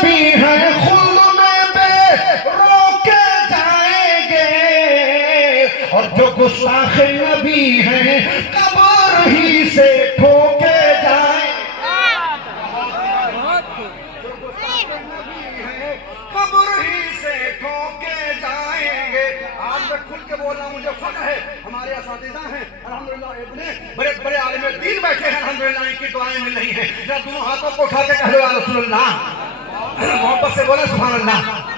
نبی ہیں خلد میں بے روکے جائیں گے، اور جو گستاخ نبی ہیں قبر ہی سے ٹھوکے جائیں گے۔ قبر ہی سے ٹھوکے جائیں گے۔ آج میں کھل کے بول رہا ہوں، مجھے فخر ہے، ہمارے اساتذہ ہیں الحمدللہ، اتنے بڑے بڑے عالم دین بیٹھے ہیں الحمدللہ، ان کی دعائیں مل رہی ہیں۔ ذرا دونوں ہاتھوں کو اٹھا کے کہہ دو یا رسول اللہ، محبت سے بولے سبحان اللہ۔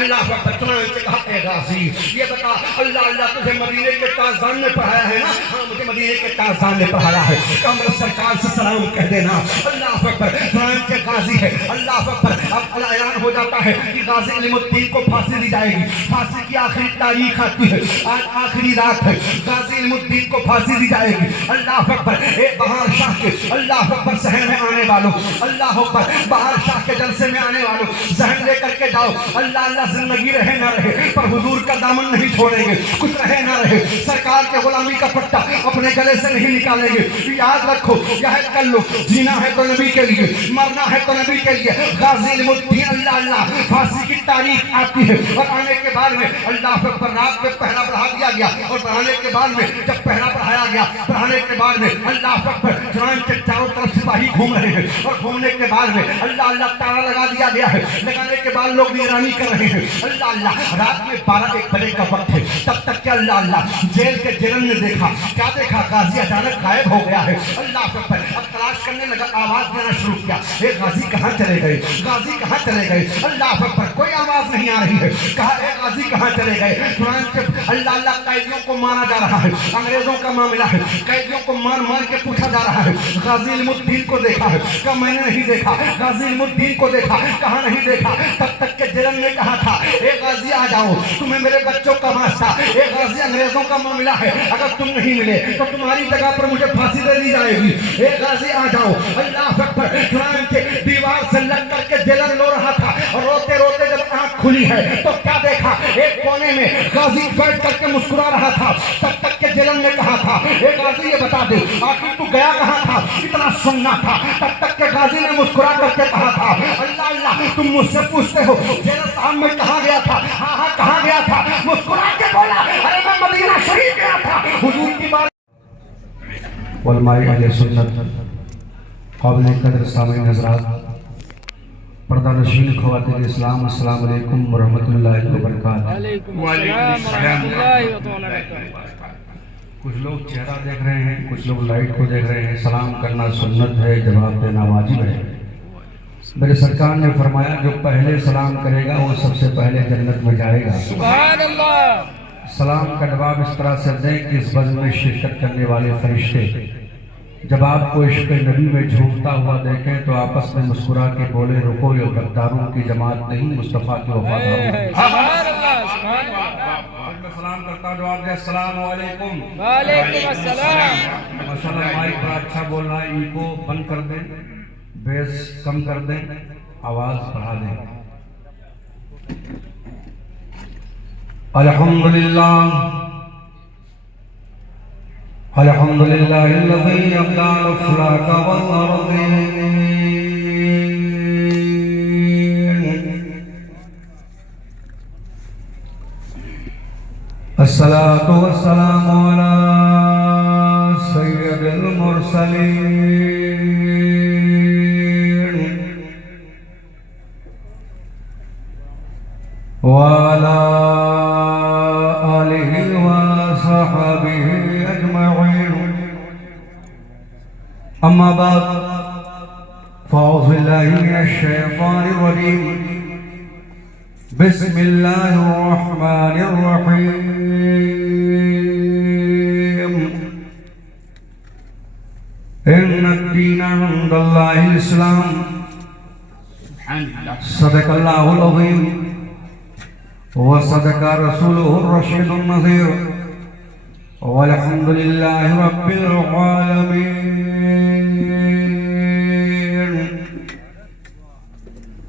اللہ اکبر۔ چنانچہ کہا اے غازی یہ بتا، اللہ تجھے مدینے کے تاجدار نے پڑھایا ہے نا؟ ہاں مجھے مدینے کے تاجدار نے پڑھایا ہے، کمر سرکار سے سلام کہہ دینا۔ اللہ اکبر۔ چنانچہ غازی ہے، اللہ اکبر۔ اب اعلان ہو جاتا ہے کہ غازی علم الدین کو پھانسی دی جائے گی۔ پھانسی کی آخری تاریخ آتی ہے، آج آخری رات ہے، غازی علم الدین کو پھانسی دی جائے گی۔ اللہ اکبر۔ اے بہار شاہ کے اللہ اکبر شہر میں آنے والوں، اللہ اکبر، بہار شاہ کے جلسے میں آنے والوں، ذہن لے کر کے جاؤ، اللہ زندگی رہے نہ رہے پر حضور کا دامن نہیں چھوڑیں گے، کچھ رہے نہ رہے سرکار کے غلامی کا پٹا اپنے گلے سے نہیں نکالیں گے۔ یاد رکھو، یاد کر لو، جینا ہے تو نبی کے لیے، مرنا ہے تو نبی کے لیے۔ غازی علم الدین اللہ پھانسی کی تاریخ آتی ہے، اور آنے کے بعد میں اللہ پر رات میں پہرا بڑھا دیا گیا، اور بڑھانے کے بعد میں جب پہرا بڑھایا گیا، بڑھانے کے بعد میں اللہ پر چنانچہ چاروں طرف سپاہی گھوم رہے ہیں، اور گھومنے کے بعد میں اللہ تالا لگا دیا گیا ہے، لگانے کے بعد لوگ نیرانی کر رہے ہیں۔ اللہ رات میں 12-1 بجے کا وقت ہے، تب تک کہ اللہ جیل کے جیلن نے دیکھا، کیا دیکھا؟ غازی اچانک غائب ہو گیا ہے۔ اللہ اکبر۔ اب تلاش کرنے لگا، آواز دینا شروع کیا، اے غازی کہاں چلے گئے؟ غازی کہاں چلے گئے؟ اللہ اکبر۔ کوئی آواز نہیں آ رہی ہے، کہا اے غازی کہاں چلے گئے؟ چنانچہ اللہ قیدیوں کو مارا جا رہا ہے، انگریزوں کا معاملہ ہے، قیدیوں کو مار کے پوچھا جا رہا ہے۔ غازی علم الدین کو دیکھا ہے، کہا میں نے نہیں دیکھا۔ غازی علم الدین کو دیکھا، کہا نہیں دیکھا۔ تب تک کہ جیلن نے کہا تھا اے غازی آ جاؤ، تمہیں میرے بچوں کا واسطہ، اے غازی انگریزوں کا معاملہ ہے، اگر تم نہیں ملے تو تمہاری جگہ پر مجھے پھانسی دے دی جائے گی، اے غازی آ جاؤ۔ اللہ اکبر۔ چنانچہ دیوار سے لگ کر کے جیلن رو رہا تھا، اور روتے روتے جب آنکھ کھلی ہے تو کیا دیکھا؟ ایک کونے میں غازی بیٹھ کر کے مسکرا رہا تھا۔ تب تک کہ جیلن نے کہا تھا اے غازی یہ بتا دے آخر تو گیا کہاں تھا؟ اتنا سننا تھا۔ تب تک کہ غازی نے مسکرا کر کے کہا تھا اللہ تم مجھ سے پوچھتے ہو جیلن صاحب میں کہاں گیا تھا؟ ہاں کہاں گیا تھا؟ مسکرا کے بولا ارے میں مدینہ شریف گیا تھا، حضور کی بات۔ علماء اہل سنت، قابل قدر سامعین حضرات، پردہ نشین خواتین اسلام، السلام علیکم ورحمۃ اللہ وبرکاتہ۔ وعلیکم السلام ورحمۃ اللہ وبرکاتہ۔ کچھ لوگ چہرہ دیکھ رہے ہیں، کچھ لوگ لائٹ کو دیکھ رہے ہیں۔ سلام کرنا سنت ہے، جواب دینا واجب ہے۔ میرے سرکار نے فرمایا جو پہلے سلام کرے گا وہ سب سے پہلے جنت میں جائے گا۔ سبحان اللہ۔ سلام کا جواب اس طرح سے دیں کہ اس بزم میں شرکت کرنے والے فرشتے جب آپ کو عشق نبی میں جھومتا ہوا دیکھیں تو آپس میں مسکرا کے بولے رکو، یہ غداروں کی جماعت نہیں، مصطفیٰ کے وفاداروں کی۔ سبحان اللہ سبحان اللہ۔ میں سلام کرتا ہوں، جواب دے السلام علیکم۔ وعلیکم السلام۔ ماشاءاللہ مائک پر اچھا بول رہا ہے، ان کو بند کر دیں، بیس کم کر دیں، آواز بڑھا دیں۔ الحمدللہ الحمدللہ الذی ابدع الافلاک والارضین، الصلاة والسلام علی سید المرسلین وعلى آله وصحبه أجمعين، أما بعد فأعوذ بالله من الشيطان الرجيم، بسم الله الرحمن الرحيم، إن الدين عند الله الإسلام، صدق الله العظيم وصدق رسوله الرشيد النذير، والحمد لله رب العالمين۔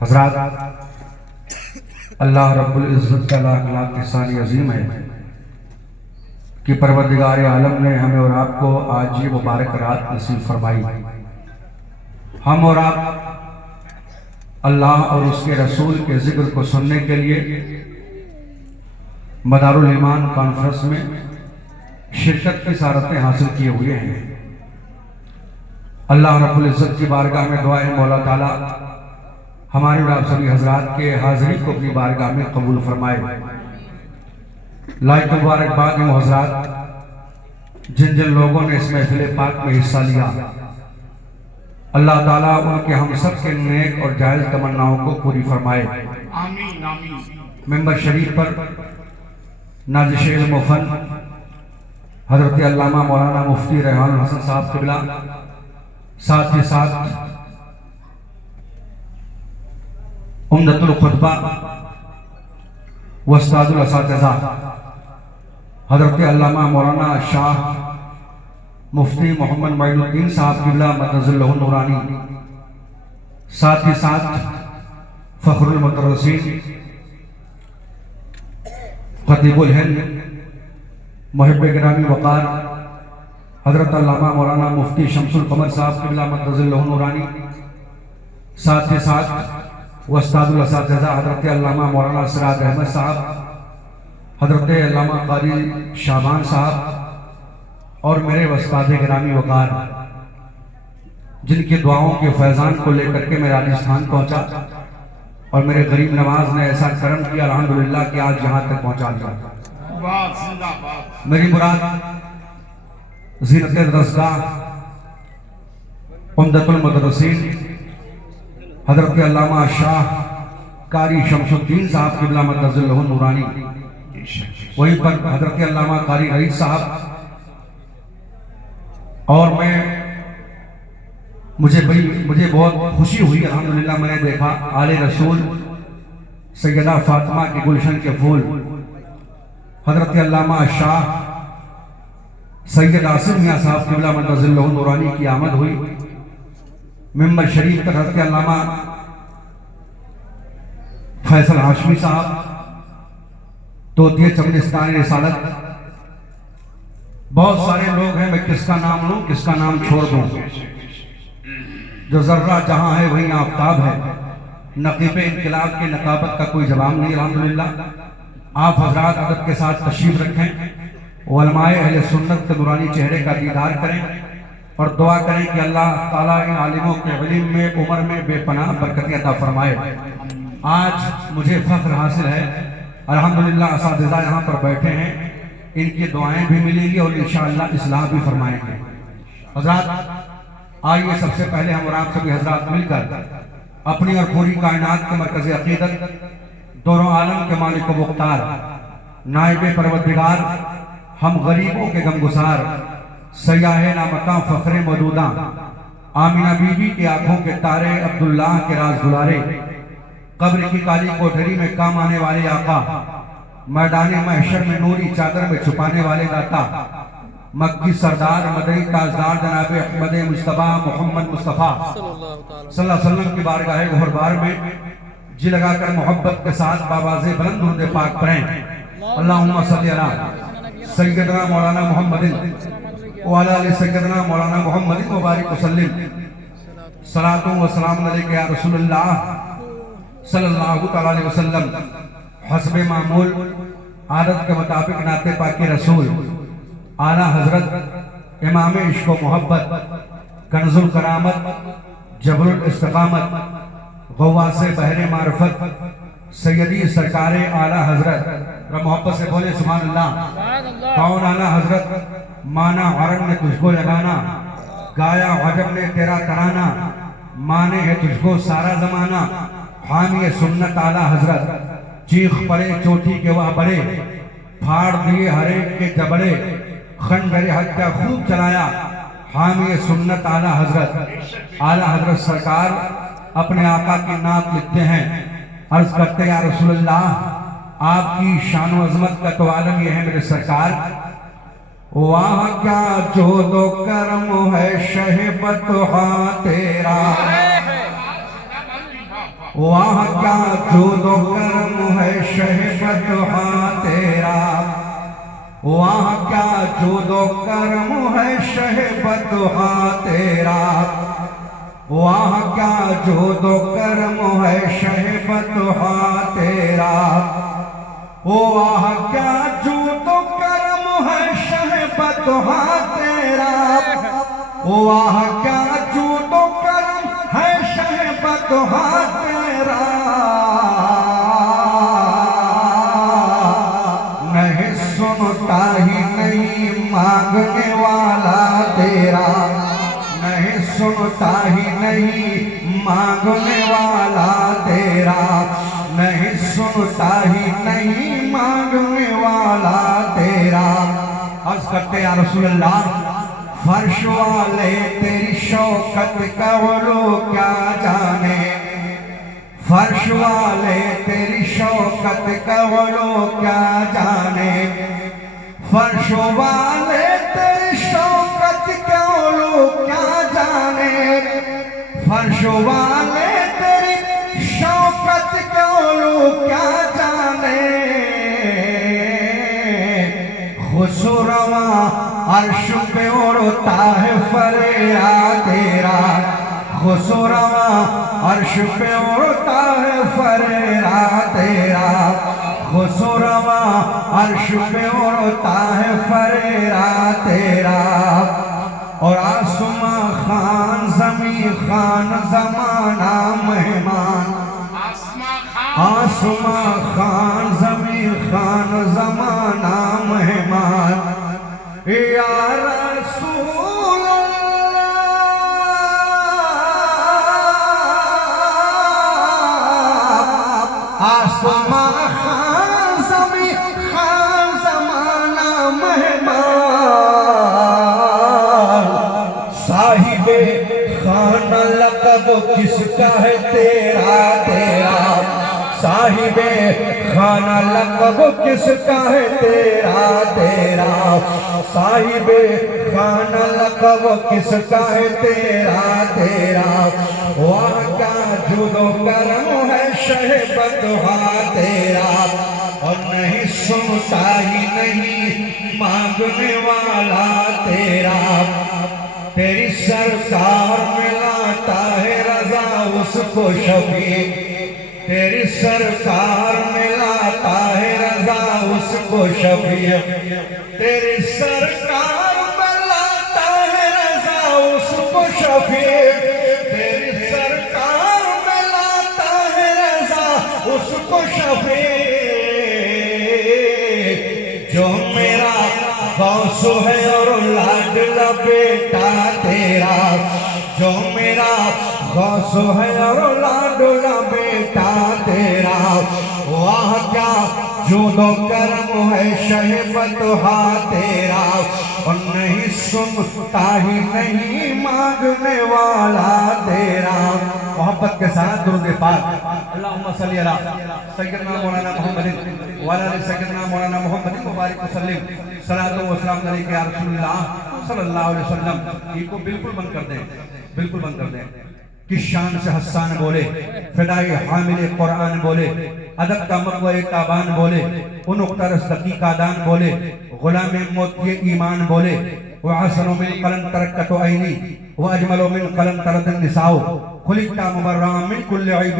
حضرات، اللہ رب العزت کا لاکھ لاکھ احسان عظیم ہے کہ پروردگار عالم نے ہمیں اور آپ کو آج یہ مبارک رات نصیب فرمائی۔ ہم اور آپ اللہ اور اس کے رسول کے ذکر کو سننے کے لیے مدار الایمان کانفرنس میں شرکت کی سعادتیں حاصل کیے ہوئے ہیں۔ اللہ رب العزت کی بارگاہ میں دعا ہے مولا تعالیٰ ہمارے اور آپ سبھی حضرات کے حاضری کو اپنی بارگاہ میں قبول فرمائے۔ لائق مبارکباد ہیں حضرات جن جن لوگوں نے اس محفل پاک میں حصہ لیا، اللہ تعالیٰ ان کے ہم سب کے نیک اور جائز تمناؤں کو پوری فرمائے۔ آمین آمین۔ ممبر شریف پر نازش علم و فن حضرت علامہ مولانا مفتی ریحان الحسن صاحب قبلہ، ساتھ ہی ساتھ عمدۃ الخطبہ و استاد الاساتذہ حضرت علامہ مولانا شاہ مفتی محمد معین الدین صاحب قبلہ مدد اللہ نورانی، ساتھ ہی ساتھ فخر المدرسین خطیب الہند محب گرامی وقار حضرت علامہ مولانا مفتی شمس القمر صاحب قبلہ مدد اللہ نورانی، ساتھ ہی ساتھ استاد الاساتذہ حضرت علامہ مولانا سراج احمد صاحب، حضرت علامہ قاری شعبان صاحب اور میرے استاد گرامی وقار جن کی دعاؤں کے فیضان کو لے کر کے میں راجستھان پہنچا اور میرے غریب نواز نے ایسا کرم کیا الحمدللہ کہ آج یہاں تک پہنچا دیا۔ میری مراد زینت درسگاہ عمدۃ المدرسین حضرت علامہ شاہ قاری شمس الدین صاحب قبلہ مدد اللہ نورانی، وہیں پر حضرت علامہ قاری رئیس صاحب، اور مجھے بہت خوشی ہوئی الحمدللہ میں نے دیکھا آل رسول سیدہ فاطمہ کے گلشن کے پھول حضرت علامہ شاہ سید عاصم میاں صاحب قبلہ مدد اللہ نورانی کی آمد ہوئی۔ ممبر شریف پر حضرت علامہ فیصل ہاشمی صاحب توتیہ چمنستان رسالت، بہت سارے لوگ ہیں، میں کس کا نام لوں کس کا نام چھوڑ دوں۔ جو ذرہ جہاں ہے وہیں آفتاب ہے، نقیب انقلاب کی نقابت کا کوئی جواب نہیں الحمدللہ۔ آپ حضرات ادب کے ساتھ تشریف رکھیں، علماء اہل سنت کے نورانی چہرے کا دیدار کریں اور دعا کریں کہ اللہ تعالیٰ ان عالموں کے علم میں عمر میں بے پناہ برکتیں عطا فرمائے۔ آج مجھے فخر حاصل ہے الحمدللہ اساتذہ یہاں پر بیٹھے ہیں، ان کی دعائیں بھی ملیں گی اور انشاءاللہ اصلاح بھی فرمائیں گے۔ حضرات آئیے سب سے پہلے ہم اور آپ سبھی حضرات مل کر اپنی اور پوری کائنات کے مرکز عقیدت دونوں عالم کے مالک و مختار نائب پروردگار ہم غریبوں کے غمگسار سیاہ نامکاں فخر مودوداں آمینہ بی بی کی آنکھوں کے تارے عبداللہ کے راز دلارے قبر کی کالی کوٹھری میں کام آنے والے آقا میدان محشر میں نوری چادر میں چھپانے والے داتا مکی سردار مدنی تاجدار جناب احمد مصطفیٰ محمد مصطفیٰ صلی اللہ علیہ وسلم کی بارگاہ گہربار میں جی لگا کر محبت کے ساتھ بآواز بلند درود پاک پڑھیں۔ اللہم صلی علی سیدنا مولانا محمد وعلی آل سیدنا مولانا محمد مبارک وسلم۔ صلاۃ و سلام علیک یا رسول اللہ صلی اللہ علیہ وسلم۔ حسب معمول عادت کے مطابق نعت پاک رسول اعلیٰ حضرت امام عشق و محبت کنز الکرامت جبر الاستقامت غواص بحر معرفت سیدی سرکار اعلیٰ حضرت محبت سے بولے سبحان اللہ۔ کون اعلیٰ حضرت مانا عرب نے تجھ کو لگانا، گایا عجب نے تیرا ترانہ، مانے ہے تجھ کو سارا زمانہ، حامی سنت اعلیٰ حضرت چیخ پڑے چوٹی کے وہ بڑے، پھاڑ دیے ہر ایک کے جبڑے، خنجر حق کا خوب چلایا، حامی سنت اعلیٰ حضرت۔ اعلیٰ حضرت سرکار اپنے آقا کی نعت لکھتے ہیں، عرض کرتے یا رسول اللہ آپ کی شان و عظمت کا تو عالم یہ ہے میرے سرکار، واہ کیا جود و کرم ہے شہبت ہاں تیرا، واہ کیا جود و کرم ہے شہبت ہاں تیرا، واہ کیا جود و کرم ہے شہبت ہاں تیرا، وہاں کیا جود و کرم ہے شہبتہا تیرا، وہاں کیا جود و کرم ہے شہبتہا تیرا، وہاں کیا جود و کرم ہے شہبتہا تیرا، نہیں سنتا ہی نہیں مانگنے والا تیرا، نہیں سنتا ہی نہیں مانگنے والا تیرا، نہیں سنتا ہی نہیں مانگنے والا تیرا۔ عرض کرتے یا رسول اللہ، فرش والے تیری شوکت کا علو کیا جانے، فرش والے تیری شوکت کا علو کیا جانے، فرش والے تیری شوکت کا علو کیا جانے، فرش والے تیری شوکت کا علو کیا جانے، خسرواں عرش پہ اڑتا ہے فریاد تیرا، خسرواں عرش پہ اڑتا ہے فریاد تیرا، خسرواں عرش پہ اڑتا ہے فریاد تیرا، اور آسمان خان زمین خان زمانہ مہمان، آسمان خان زمین خان زمانہ مہمان، یا رسول اللہ، آسمان خان زمین خان زمانہ مہمان، صاحب خان لقب کس کا ہے تیرا تیرا، صاحب خانہ لقب کس کا ہے تیرا تیرا، صاحب خانہ لقب کس کا ہے تیرا تیرا، وہاں کا جود و کرم ہے شہبتہا تیرا، اور نہیں سنتا ہی نہیں مانگنے والا تیرا، تیری سرکار میں لاتا ہے رضا اس کو شفیع، تیری سرکار میں لاتا ہے رضا اس کو شفیع، تیری سرکار میں لاتا ہے رضا اس کو شفیع، تیری سرکار میں لاتا ہے رضا اس کو شفیع، جو میرا غوث ہے اور لاڈلا بیٹا تیرا، جو میرا غوث ہے اور لاڈلا بیٹا تیرا، وہاں کیا جود و کرم ہے شہبتہا تیرا، اور نہیں سنتا ہی نہیں مانگنے والا تیرا۔ محبت کے ساتھ درود پاک، اللہم صلی علی سیدنا مولانا محمد وعلی آل سیدنا مولانا محمد مبارک وسلم، صلاۃ و سلام علیک یا رسول اللہ صلی اللہ علیہ وسلم۔ یہ کو بالکل بند کر دیں، بالکل بند کر دیں۔ کس شان سے حسان بولے، فدائی حامل قرآن بولے، ادب کا مقوع تابان بولے، انقطرس دقیقہ دان بولے، غلام موت یہ ایمان بولے، وعسن من قلم ترکت عینی واجمل من قلم ترد النساء، خلقت مبرعا من کل عیب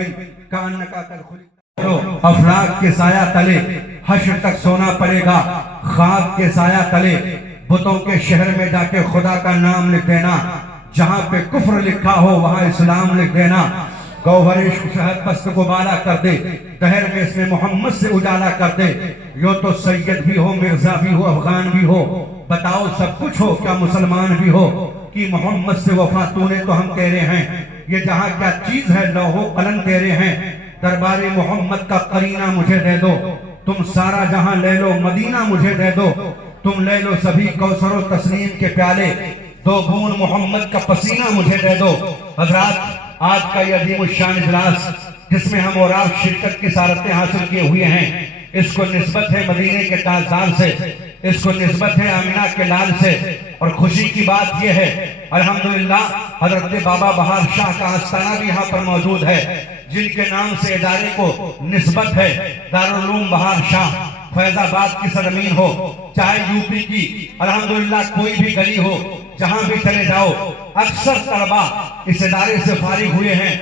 کانکا قد خلقت۔ افلاک کے سایہ تلے حشر تک سونا پڑے گا، خاک کے سایہ تلے بتوں کے شہر میں جا کے خدا کا نام لکھ دینا، جہاں پہ کفر لکھا ہو وہاں اسلام لکھ دینا، گوہر عشق شہد پست کو بالا کر دے، دہر میں اس میں محمد سے اجالا کر دے، یوں تو سید بھی ہو مرزا بھی ہو افغان بھی ہو، بتاؤ سب کچھ ہو کیا مسلمان بھی ہو، کہ محمد سے وفا تو نے تو ہم کہہ رہے ہیں، یہ جہاں کیا چیز ہے لوح و قلم تیرے ہیں، دربار محمد کا قرینہ مجھے دے دو، تم سارا جہاں لے لو مدینہ مجھے دے دو، تم لے لو سبھی کوثر و تسنیم کے پیالے، دو بون محمد کا پسینہ مجھے دے دو۔ حضرات، آج کا یہ عظیم الشان اجلاس جس میں ہم اور آپ شرکت کی سعادتیں حاصل کیے ہوئے ہیں، اس کو نسبت ہے مدینے کے تاجدار سے، اس کو نسبت ہے آمنہ کے لال سے، اور خوشی کی بات یہ ہے الحمدللہ حضرت بابا بہار شاہ کا آستانہ بھی یہاں پر موجود ہے، جن کے نام سے ادارے کو نسبت ہے دارالعلوم بہار شاہ، फैज आबाद की सरजमीन हो, चाहे यूपी की अल्हम्दुलिल्लाह कोई भी गली हो, जहां भी चले जाओ, अक्सर तलबा इस इदारे से फारिग हुए हैं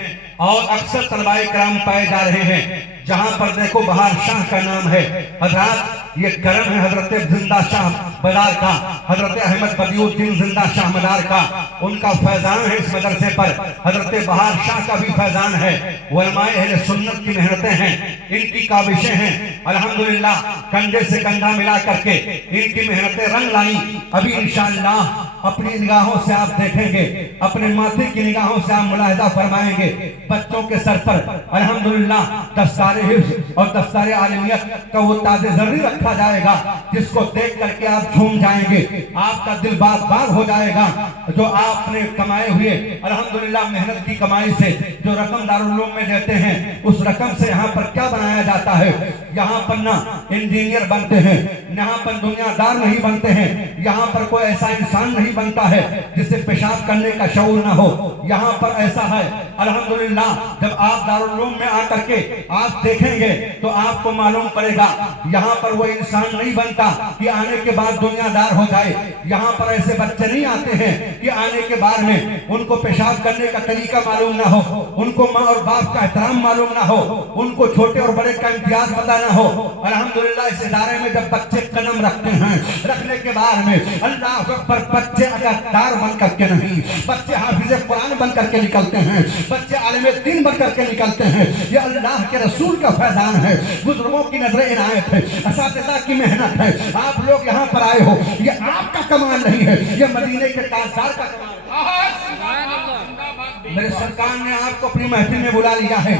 और अक्सर तलबाए कराम पाए जा रहे हैं। जहां पर देखो बहार शाह का नाम है। हजरात, ये करम है हजरत जिंदा शाह मदार का, हजरत अहमद बदियुद्दीन जिंदा शाह मदार का, उनका फैजान है इस मदरसे पर। हजरत बहार शाह का भी फैजान है। उलमाए अहले सुन्नत की मेहनतें हैं, इनकी काविशें हैं। अल्हम्दुलिल्लाह कंधे से कंधा मिला करके इनकी मेहनतें रंग लाई। अभी इंशाअल्लाह अपनी निगाहों से आप देखेंगे, अपने माथे की निगाहों से आप मुलाहिजा फरमाएंगे, बच्चों के सर पर अल्हम्दुलिल्लाह दस्तारे हिफ्ज़ और दस्तारे आलिमियत का वो ताजे जर्री रखा जाएगा, जिसको देख करके आप झूम जाएंगे, आपका दिल बाग बाग हो जाएगा। जो आपने कमाए हुए अल्हम्दुलिल्लाह मेहनत की कमाई से जो रकम दारुल उलूम में देते हैं, उस रकम से यहाँ पर क्या बनाया जाता है? यहाँ पर ना इंजीनियर बनते हैं, यहाँ पर दुनियादार नहीं बनते हैं, यहाँ पर कोई ऐसा इंसान नहीं बनता है जिसे पेशाब करने का शऊर ना हो। यहाँ पर ऐसा है अल्हम्दुलिल्लाह, जब आप दारुल उलूम में आकर के आप देखेंगे तो आपको मालूम पड़ेगा, यहाँ पर वो इंसान नहीं बनता कि आने के बाद दुनियादार हो जाए। यहाँ पर ऐसे बच्चे नहीं आते हैं कि आने के बाद में उनको पेशाब करने का तरीका मालूम ना हो, उनको माँ और बाप का एहतराम मालूम ना हो, उनको छोटे और बड़े का इम्तियाज पता ना हो। अल्हम्दुलिल्लाह इस इदारे में जब बच्चे कदम रखते हैं, रखने के बाद में अल्लाह पर बच्चे अदाकार बन करके नहीं, बच्चे हाफिज कुरान बन करके निकलते हैं, बच्चे आलिम दीन बन करके निकलते हैं। ये अल्लाह के रसूल का फैजान है, बुजुर्गों की नजर इनायत है, असातिज़ा की मेहनत है। आप लोग यहाँ पर आए हो, ये आपका कमाल नहीं है, ये मदीने के ताजदार का कमाल है। मेरे सरकार ने आपको अपनी महफिल में बुला लिया है।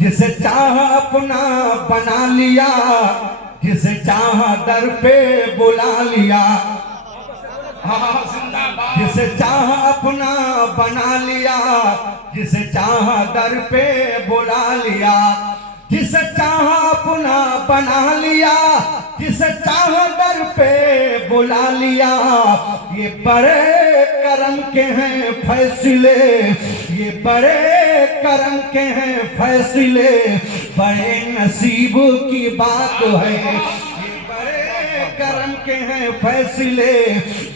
जिसे चाह अपना बना लिया, जिसे चाह दर पे बुला लिया, जिसे चाह अपना बना लिया, जिसे चाह दर पे बुला लिया, जिसे चाह अपना बना लिया, जिसे चाह दर पे बुला लिया। ये बड़े करम के हैं फैसले, ये बड़े करम के हैं फैसले, बड़े नसीब की बात है। करम के हैं फैसले,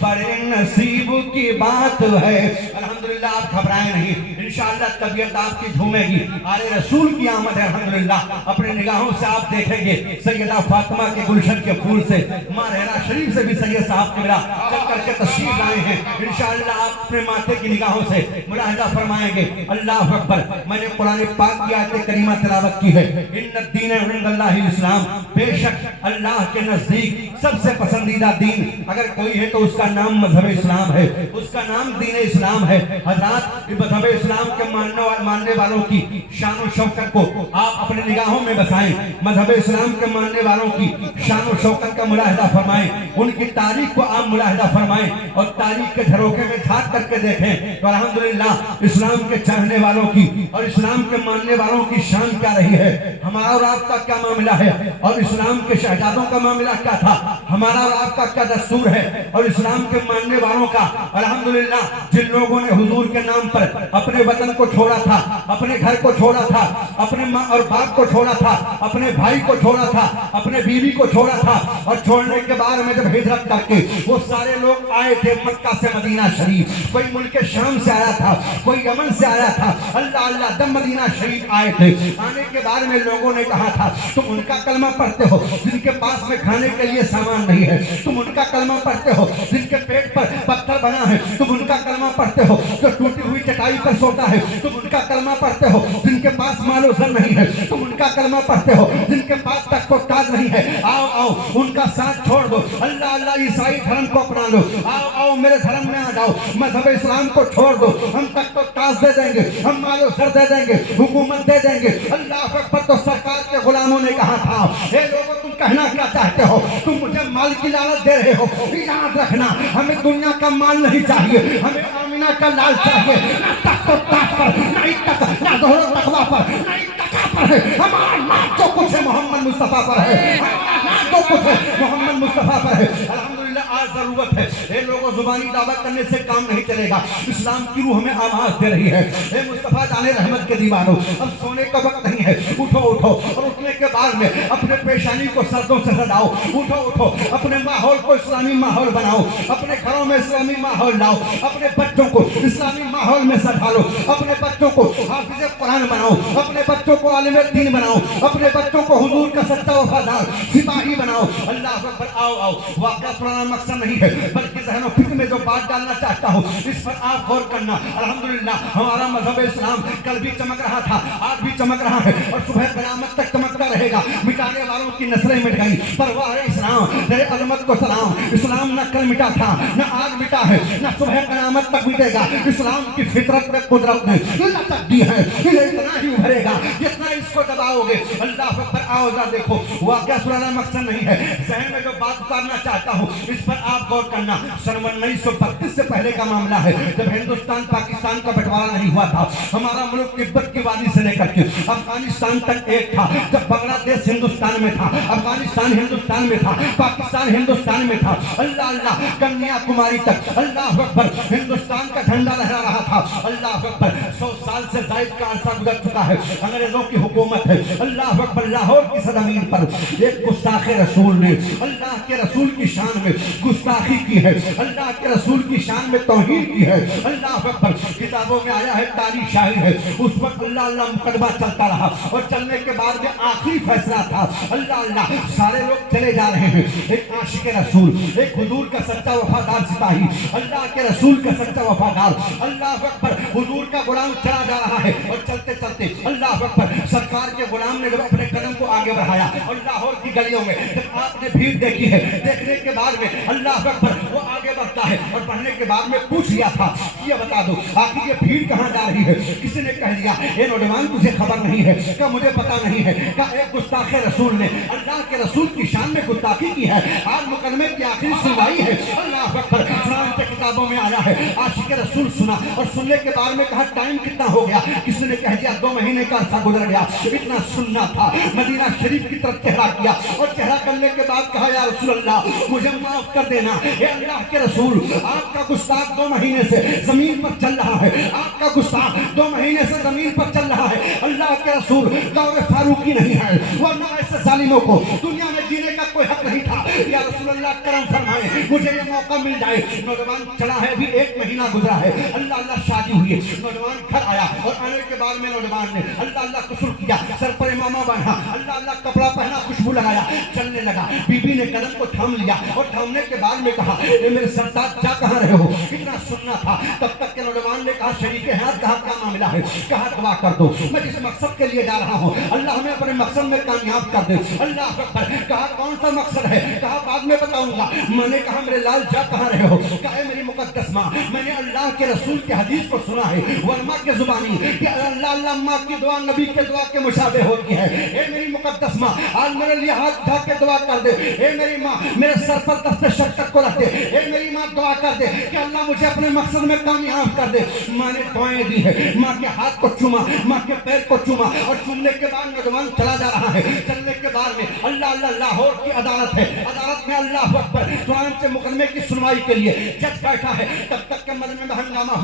बड़े नसीब की बात है। अल्हम्दुलिल्लाह आप घबराएं नहीं, इंशाअल्लाह तबीयत आपकी झूमेगी। आले रसूल की आमद है अल्हम्दुलिल्लाह। अपने निगाहों से आप देखेंगे सैयदा फातिमा के गुलशन के फूल से, मां रहरा शरीफ से भी सैयद साहब के मेरा चल करके तशरीफ लाए हैं। इंशाअल्लाह आप अपने माथे की निगाहों से मुलाहिजा फरमाएंगे। अल्लाह अकबर। मैंने कुरान पाक की आयत करीमा तिलावत की है, इन्ना दीन इंदल्लाहिल इस्लाम, बेशक अल्लाह के नजदीक सबसे पसंदीदा दीन अगर कोई है तो उसका नाम मजहब इस्लाम है, उसका नाम दीन इस्लाम है। हजरात, मजहब इस्लाम के मानने वालों की शान और शौकत को आप अपने निगाहों में बसाएं। मजहब इस्लाम के मानने वालों की शान और शौकत का मुलाहिदा फरमाएं, उनकी तारीख को आप मुलाहिदा फरमाएं और तारीख के झरोखे में झांक करके देखें तो अल्हम्दुलिल्लाह इस्लाम के चाहने वालों की और इस्लाम के मानने वालों की शान क्या रही है, हमारा और आपका क्या मामला है, और इस्लाम के शहजादों का मामला क्या था, हमारा और आपका क्या दस्तूर है, और इस्लाम के मानने वालों का। अल्हम्दुलिल्लाह जिन लोगों ने हुजूर के नाम पर अपने वतन को छोड़ा था, अपने घर को छोड़ा था, अपने माँ और बाप को छोड़ा था, अपने भाई को छोड़ा था, अपने बीवी को छोड़ा था, और छोड़ने के बाद में जब हिजरत करके वो सारे लोग आए थे मक्का से मदीना शरीफ, कोई मुल्क शाम से आया था, कोई यमन से आया था, अल्लाह अल्लाह दम मदीना शरीफ आए थे। आने के बाद में लोगों ने कहा था तुम उनका कलमा पढ़ते हो जिनके पास में खाने के लिए सामान नहीं है, तुम उनका कलमा पढ़ते हो जिनके पेट पर पत्थर बना है, तुम उनका कलमा पढ़ते हो जो टूटी हुई चटाई पर सोता है, तुम उनका कलमा पढ़ते हो जिनके पास मालो जर नहीं है, तुम उनका कलमा पढ़ते हो जिनके पास तख्त और ताज नहीं है। आओ आओ उनका साथ छोड़ दो, अल्लाह अल्लाह ईसाई धर्म को अपना लो, आओ आओ मेरे धर्म में आ जाओ, मजहब इस्लाम को छोड़ दो, हम तख्त और ताज दे देंगे, हम मालो जर दे देंगे, हुकूमत दे देंगे। अल्लाह अकबर। तो सरकार के गुलामों ने कहा था हे लोगों तुम कहना क्या चाहते हो, तुम मुझे माल की लालच दे रहे हो, याद रखना हमें दुनिया का माल नहीं चाहिए, हमें आमिना का लाल चाहिए। ना तख्त और ताज पर, ना इत्तक, ना ज़ोहर और तक़वा पर, ना इत्तका पर है, हमारा नाम जो कुछ है मोहम्मद मुस्तफ़ा पर है, हमारा नाम जो कुछ है मोहम्मद मुस्तफ़ा पर है। अल्हम्दुलिल्लाह आज जरूरत है, ये लोगों जुबानी दावत करने से काम नहीं चलेगा, इस्लाम की रूह हमें आवाज दे रही है। हे मुस्तफ़ा जाने रहमत के दीवानों, अब सोने का वक्त नहीं है, उठो उठो, और उठने के बाद में अपने पेशानी को सर्दों से सजाओ, उठो उठो, अपने माहौल को इस्लामी माहौल बनाओ, अपने घरों में इस्लामी माहौल लाओ, अपने बच्चों को इस्लामी माहौल में सजा लो, अपने बच्चों को हाफिज कुरान बनाओ, अपने बच्चों को आलिम दीन बनाओ, अपने बच्चों को हुजूर का सच्चा वफादार सिपाही बनाओ। अल्लाह अकबर। आओ आओ, वाक़या सुनाना मकसद नहीं है, बल्कि ज़हन फिक्र में जो बात डालना चाहता हूँ इस पर आप गौर करना। अल्हम्दुलिल्लाह हमारा मजहब इस्लाम कल भी चमक रहा था, आज भी चमक रहा है और सुबह क़यामत तक चमकता रहेगा। मिटाने वालों की नस्लें मिट गई, परवाह इस्लाम तेरे अज़मत को सलाम। इस्लाम न कल मिटा था, न आज मिटा है, न सुबह क़यामत तक मिटेगा। इस्लाम की फितरत में कुदरत ने लचक दी है, ये इतना ही उभरेगा जितना इसको दबाओगे। अल्लाह अकबर। आओ जरा देखो, वाक़या सुनाना मकसद नहीं है, ज़हन में जो बात उतारना चाहता हूँ इस पर आप गौर करना। सन 1932 से पहले का मामला है, जब हिंदुस्तान पाकिस्तान का बंटवारा नहीं हुआ था। हमारा मुल्क तिब्बत की वादी से लेकर के अफगानिस्तान तक एक था। जब बांग्लादेश हिंदुस्तान में था, अफगानिस्तान हिंदुस्तान में था, पाकिस्तान हिंदुस्तान में था, अल्लाह अल्लाह कन्याकुमारी तक अल्लाह अकबर हिंदुस्तान का झंडा लहरा रहा था। अल्लाह अकबर। 100 साल से ज़ायद का अरसा गुजर चुका है, अंग्रेजों की हुकूमत है। अल्लाह अकबर। लाहौर की सरजमीन पर एक गुस्ताखे रसूल ने अल्लाह के रसूल की शान में गुस्ताखी की है, अल्लाह के रसूल की शान में तौहीन की है। अल्लाह अकबर। किताबों में आया है, तारीख शाहिद है, उस वक्त अल्लाह अल्लाह मुकदमा चलता रहा और चलने के बाद में आखिरी फैसला था अल्लाह अल्लाह। सारे लोग चले जा रहे हैं, एक आशिक रसूल, एक हुजूर का सच्चा वफादार सिपाही, अल्लाह के रसूल का सच्चा वफादार, अल्लाह अकबर, हुजूर का गुलाम चला जा रहा है। और चलते चलते अल्लाह अकबर सरकार के गुलाम ने जब अपने कदम को आगे बढ़ाया और लाहौर की गलियों में जब आपने भीड़ देखी है, देखने के बाद में अल्लाह अकबर वो आगे बढ़ता है और बढ़ने के बाद में पूछ लिया था, ये बता दो आखिर ये भीड़ कहाँ जा रही है। किसी ने कह दिया, ये नौजवान तुझे खबर नहीं है, क्या मुझे पता नहीं है, क्या एक गुस्ताखे रसूल ने अल्लाह के रसूल की शान में गुस्ताखी की है, आज मुकदमे की आखिरी सुनवाई है। अल्लाह अकबर। कुरान के किताबों में आया है, आशिक रसूल सुना और सुनने के बाद में कहा टाइम कितना हो गया। किसी ने कह दिया 2 महीने का अरसा गुजर गया। इतना सुनना था, मदीना शरीफ की तरफ चेहरा किया और चेहरा करने के बाद कहा, या रसूल अल्लाह मुझे माफ कर देना। हे अल्लाह के रसूल, आपका गुस्ताख 2 महीने से जमीन पर चल रहा है, आपका गुस्ताख 2 महीने से जमीन पर चल रहा है। अल्लाह के रसूल दौर फारूकी नहीं है, वरना ऐसे जालिमों को दुनिया में जीने का कोई हक नहीं था। या रसूल अल्लाह करम फरमाए, मुझे ये मौका मिल जाए। नौजवान चला है, अभी 1 महीना गुजरा है, अल्लाह अल्लाह शादी हुई है। नौजवान घर आया और आने के बाद में नौजवान ने अल्लाह अल्लाह कुसुल किया, सर पर इमामा बांधा, अल्लाह अल्लाह कपड़ा पहना, खुशबू लगाया, चलने लगा। बीबी ने कदम को थाम लिया और थामने के बाद में कहा, ये मेरे सरताज जा कहाँ रहे हो। कितना सुनना था। तब तक के नौजवान ने कहा, शरीके हाथ कहा, क्या मामला है। कहा दुआ कर दो, मैं जिस मकसद के लिए जा रहा हूँ अल्लाह हमें अपने मकसद में कामयाब कर दे। अल्लाह अकबर। कहा कौन सा मकसद है। कहा बाद में बताऊंगा। मैंने कहा मेरे लाल जा कहाँ रहे हो। कहा मेरी मुकद्दस माँ, मैंने अल्लाह के रसूल के हदीस को सुना है वर्मा के जुबानी कि अल्लाह अल्लाह माँ की दुआ नबी के दुआ के मुशाबे होती है। ए मेरी मुकद्दस माँ, आज मेरे लिए हाथ उठा के दुआ कर दे। ए मेरी माँ, मेरे सर पर दस्ते शक्कत को रख दे। ए मेरी माँ दुआ कर दे कि अल्लाह मुझे अपने मकसद में कामयाब कर दे। माँ ने दुआएं दी है, माँ के हाथ को चूमा, माँ के पैर को चूमा और चूमने के बाद नौजवान चला जा रहा है। चलने के बाद में अल्लाह अल्लाह लाहौर की अदालत है, अदालत में अल्लाह अकबर कुरान के मुकदमे की सुनवाई के लिए जज बैठा है। तब तक के मजमे में हंगामा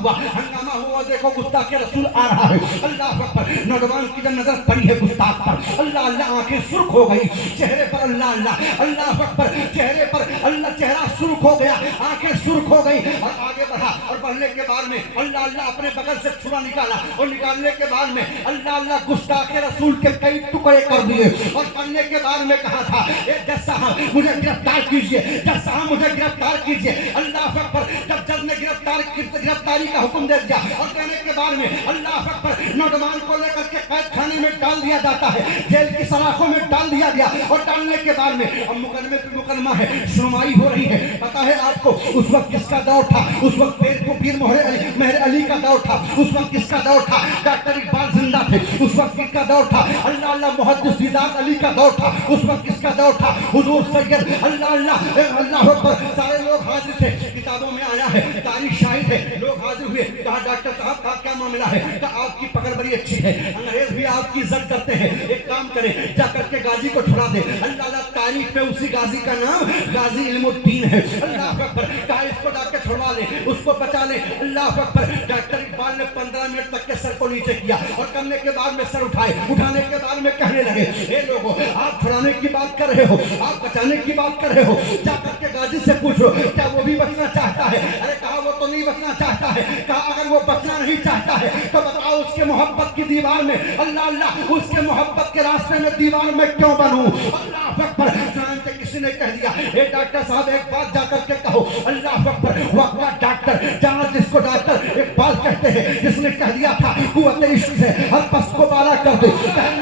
हुआ, देखो गुस्ताख के रसूल आ रहा है। अल्लाह अकबर। नौजवान की जब नजर पड़ी है गुस्ताख पर, अल्लाह अल्लाह आंखें सुर्ख हो गई, चेहरे पर अल्लाह अल्लाह अल्लाह अकबर, चेहरे पर अल्लाह, चेहरा सुर्ख हो गया, आंखें सुर्ख हो गई और आगे बढ़ा। और बढ़ने के बाद में अल्लाह अल्लाह अपने बगल से छुरा निकाला और निकालने के बाद में अल्लाह अल्लाह गुस्ताख के रसूल के कई टुकड़े कर दिए और करने के बाद में कहा था, जज साहब मुझे गिरफ्तार कीजिए, जज साहब मुझे गिरफ्तार कीजिए। अल्लाह अकबर। जब जज ने गिरफ्तारी का हुक्म दे दिया और देने के बाद में अल्लाह अकबर नौजवान को लेकर के कैद खाने में डाल दिया जाता है, जेल की सलाखों में डाल दिया गया। और डालने के बाद में अब मुकदमे पे मुकदमा है, सुनवाई हो रही है। पता है आपको उस वक्त किसका दौर था। उस वक्त पीर मेहर अली का दौर था। उस वक्त किसका दौर था। डॉक्टर इकबाल जिंदा थे। उस वक्त किसका दौर था। अल्लाह अल्लाह मुहद्दिस दीदार अली का दौर था। उस वक्त किसका दौर था। हुजूर सैयद अल्लाह अल्लाह अल्लाह अकबर। सारे लोग हाजिर थे, किताबों में आया है, तारीख शाहिद है, लोग हाजिर हुए। कहा डॉक्टर साहब का क्या मामला है। कहा आपकी पकड़ बड़ी अच्छी है, अंग्रेज भी आपकी इज्जत करते हैं, एक काम करें जाकर के गाजी को छुड़ा दे। अल्लाह अल्लाह तारीख पे उसी गाजी का नाम गाजी इल्मुद्दीन है। अल्लाह अकबर। कहा इसको जाकर छुड़वा ले, उसको 50 डालें। अल्लाह अकबर। डॉक्टर इकबाल ने 15 मिनट तक के सर को नीचे किया और करने के बाद में सर उठाए, उठाने के बाद में कहने लगे, हे लोगों, आप छुड़ाने की बात कर रहे हो, आप बचाने की बात कर रहे हो, जाकर के गाजी से पूछो क्या वो भी बचना चाहता है। अरे कहा वो तो नहीं बचना चाहता है। कहा अगर वो बचना नहीं चाहता है तो बताओ उसके मोहब्बत की दीवार में, अल्लाह अल्लाह, उसके मोहब्बत के रास्ते में दीवार में क्यों बनूं। अल्लाह अकबर। चुनांचे किसी ने कह दिया, ए डॉक्टर साहब एक बात जाकर के कहो। अल्लाह अकबर। वो अपना डॉक्टर, जहां जिसको डॉक्टर इकबाल कहते हैं, जिसने कह दिया था कुव्वत इश्क से हर पस को बाला कर दे,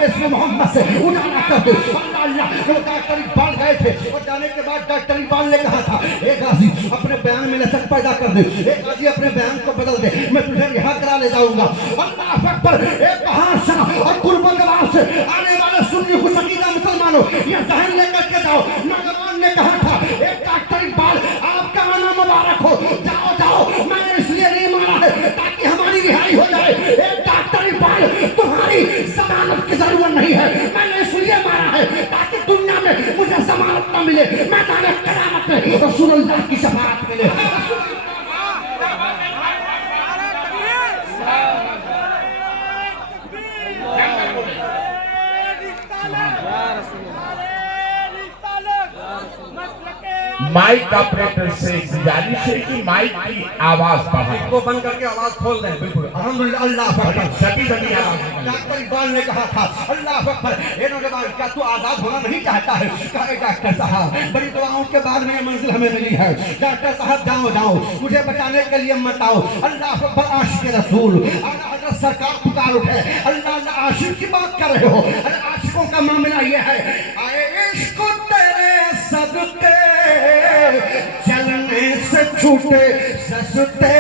इसमें मोहम्मद से उजाला कर दे। अल्लाह अल्लाह। वो डॉक्टर इकबाल गए थे और जाने के बाद डॉक्टर इकबाल ने कहा था, ए गाजी अपने बयान में लचक पैदा कर दे, ए गाजी अपने बयान को बदल दे, मैं तुझे रिहा करा ले जाऊंगा। अल्लाह अकबर। एक बादशाह और कुर्बान से आने वाले सुन्नी खुश अकीदा मुसलमानों, ये जहन लेकर के जाओ। नौजवान ने कहा था, एक डॉक्टर इकबाल आपका आना मुबारक हो, जाओ जाओ, मैंने इसलिए नहीं मारा है ताकि हमारी रिहाई हो जाए। एक डॉक्टर इकबाल तुम्हारी जमानत की जरूरत नहीं है, मैंने इसलिए मारा है ताकि दुनिया में मुझे जमानत न मिले, मैदान क़यामत में रसूलुल्लाह की शफाअत मिले। माइक ऑपरेटर से गुजारिश है कि माइक की आवाज बढ़ाएं। को बंद करके आवाज खोल दें। बिल्कुल अल्हम्दुलिल्लाह। अल्लाह अकबर। सभी बड़ी आवाज निकालें। डॉक्टर इकबाल ने कहा था, अल्लाह अकबर, ए नौजवान क्या तू आजाद होना नहीं चाहता है। कहा डॉक्टर साहब बड़ी दुआओं के बाद में ये मंजिल हमें मिली है, डॉक्टर साहब जाओ जाओ, मुझे बचाने के लिए मत आओ। अल्लाह अकबर। आशिक रसूल हज़रत सरकार पुकार उठे, अल्लाह अल्लाह आशिक की बात कर रहे हो। अरे आशिकों का मामला ये है, आए इश्क तेरे सदके चलने से छूटे सस्ते,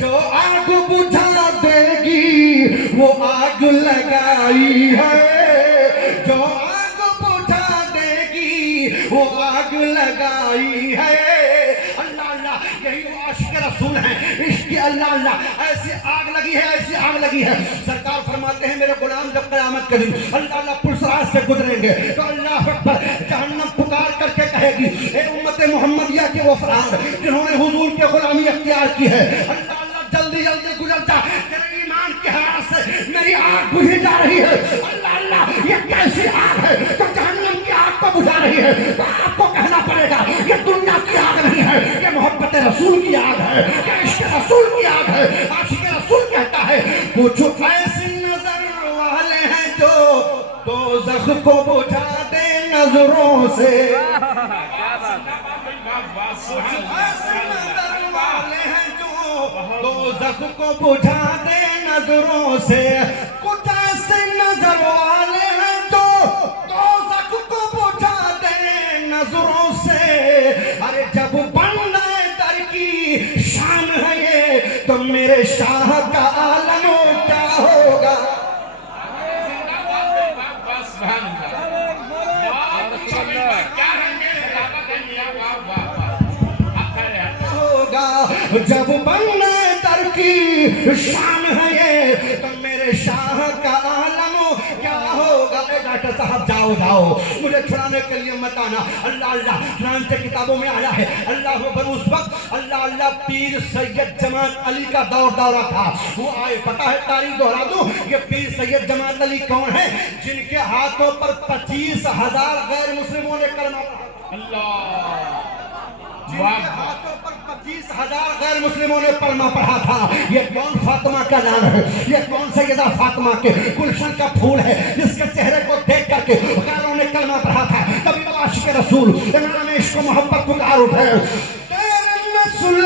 जो आग बुझा देगी वो आग लगाई है, जो आग बुझा देगी वो आग लगाई है। अल्लाह अल्लाह, यही वो आशिक रसूल है, इश्क अल्लाह अल्लाह। ऐसी आग लगी है, ऐसी आग लगी है। सरकार फरमाते हैं मेरे गुलाम जब क़यामत के दिन अल्लाह अल्लाह पुरसरात से गुजरेंगे तो अल्लाह अकबर जहन्नम पुकार करके कहेगी, ए उम्मत मोहम्मदिया के वो अफराद जिन्होंने हुजूर की गुलामी अख्तियार की है, अल्लाह अल्लाह जल्दी जल्दी गुजर जा, तेरे ईमान की हरारत से मेरी आग बुझी जा रही है। अल्लाह अल्लाह, ये कैसी आग है जो जहन्नम की आग को बुझा रही है। तो आपको कहना पड़ेगा ये दुनिया की आग नहीं है, ये मोहब्बत रसूल की आग है, ये इश्क रसूल की आग है। आशिक रसूल कहता है, कुछ ऐसी नजर वाले हैं जो दोज़ख को बुझा दे नजरों से, ऐसे नजर वाले हैं जो दोज़ख को बुझा दे नजरों से, कुछ ऐसे नजर वाले हैं जो दोज़ख को बुझा दे नजरों से। अरे जब बनने दर की शान है ये तो मेरे शाह का आलम क्या होगा। जब बनने दर की शान है ये तो मेरे शाह का आलम क्या होगा। डॉक्टर साहब जाओ जाओ, मुझे छुड़ाने के लिए मत आना। अल्लाह अल्लाह। कुरान के किताबों में आया है, अल्लाह अकबर। उस वक्त अल्लाह अल्लाह पीर सैयद जमात अली का दौरा था। वो आए, पता है तारीख दोहरा दूं, ये पीर सैयद जमात अली कौन है? जिनके हाथों पर 25,000 गैर मुस्लिमों ने कलमा पढ़ा। अल्लाह। जिनके हाथों पर 25,000 गैर मुस्लिमों ने कलमा पढ़ा था। ये कौन फातिमा का नाम है? ये कौन सैयदा फातिमा के गुलशन का फूल है जिसके चेहरे को देख करके गैरों ने कलमा पढ़ा था। कभी तो आशिक रसूल इमाम इश्क मोहब्बत पुकार उठे, तेरे नस्ल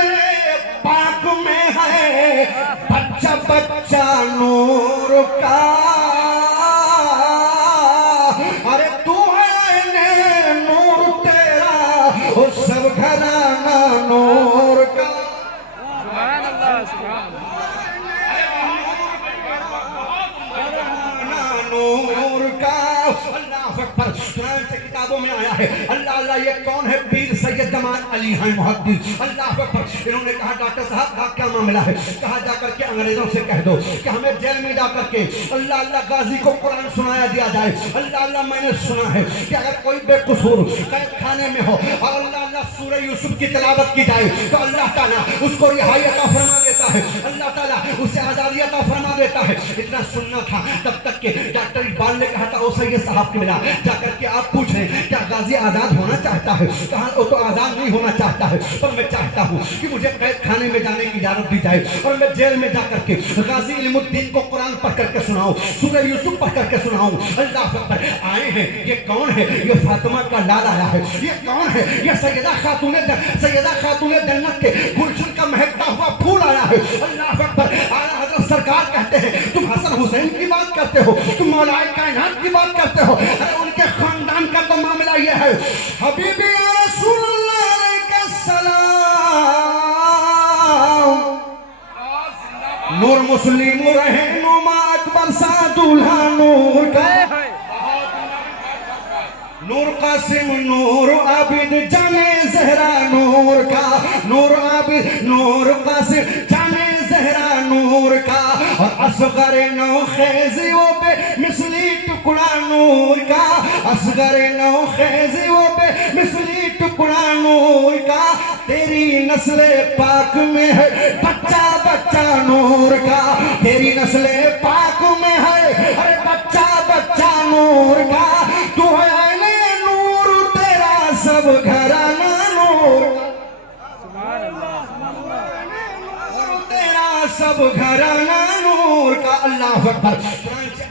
पाक में है बच्चा बच्चा नूर का। अरे तू है नूर तेरा वो सब घराना नूर का। सुभान अल्लाह, सुभान नूर का। अल्लाह अकबर। कुरान की किताबों में आया है, अल्लाह अल्लाह, ये कौन है? पीर सैयद सैयद जमाल अली हैं मुहद्दिस। अल्लाह अकबर। इन्होंने कहा डॉक्टर साहब का क्या मामला है? कहा जाकर के अंग्रेजों से कह दो कि हमें जेल में जाकर के अल्लाह अल्लाह गाजी को कुरान सुनाया दिया जाए। अल्लाह अल्लाह मैंने सुना है कि अगर कोई बेकसूर कैद खाने में हो और अल्लाह अल्लाह सूरह यूसुफ की तिलावत की जाए तो अल्लाह ताला उसको रिहाई अता फरमा देता है, अल्लाह ताला उसे आजादी अता फरमा देता है। इतना सुनना था तब तक के डॉक्टर इकबाल ने कहा था ओ सैयद साहब के मिला जाकर के आप पूछ रहे हैं क्या गाजी आजाद होना चाहता है? कहा वो तो आजाद नहीं होना चाहता है, पर मैं चाहता हूँ कि मुझे कैद खाने में जाने की इजाजत दी जाए और मैं जेल में जाकर के गाजी इल्मुद्दीन को कुरान पढ़ करके सुनाऊं, सूरह यूसुफ पढ़ करके सुनाऊं। अल्लाह अकबर। आए हैं, ये कौन है? ये फातिमा का लाल आया है। ये कौन है? ये सैयदा खातून जन्नत के गुलशन का महकता हुआ फूल आया है। अल्लाह अकबर। आला हज़रत सरकार कहते हैं तुम हसन हुसैन की बात करते हो, तुम मौलाए कायनात की बात करते हो। अरे उनके खानदान का तो मामला ये है। हबीबी या रसूलल्लाह अलैका सलाम, नूर मुस्लिम रहे नुमा अकबर सा दूल्हा नूर का, नूर कासिम नूर आबिद जाने जहरा नूर का, नूर आबिद नूर कासिम जाने जहरा नूर का, और असगर नौ खेजी वो पे मिसली टुकड़ा नूर का, असगर नौ खेजी वो पे मिसली टुकड़ा नूर का। तेरी नस्ल पाक में है बच्चा बच्चा नूर का, तेरी नस्ल पाक में है अरे बच्चा बच्चा नूर का। तू है सब घराना नूर, तेरा सब घराना नूर का। अल्लाह अकबर।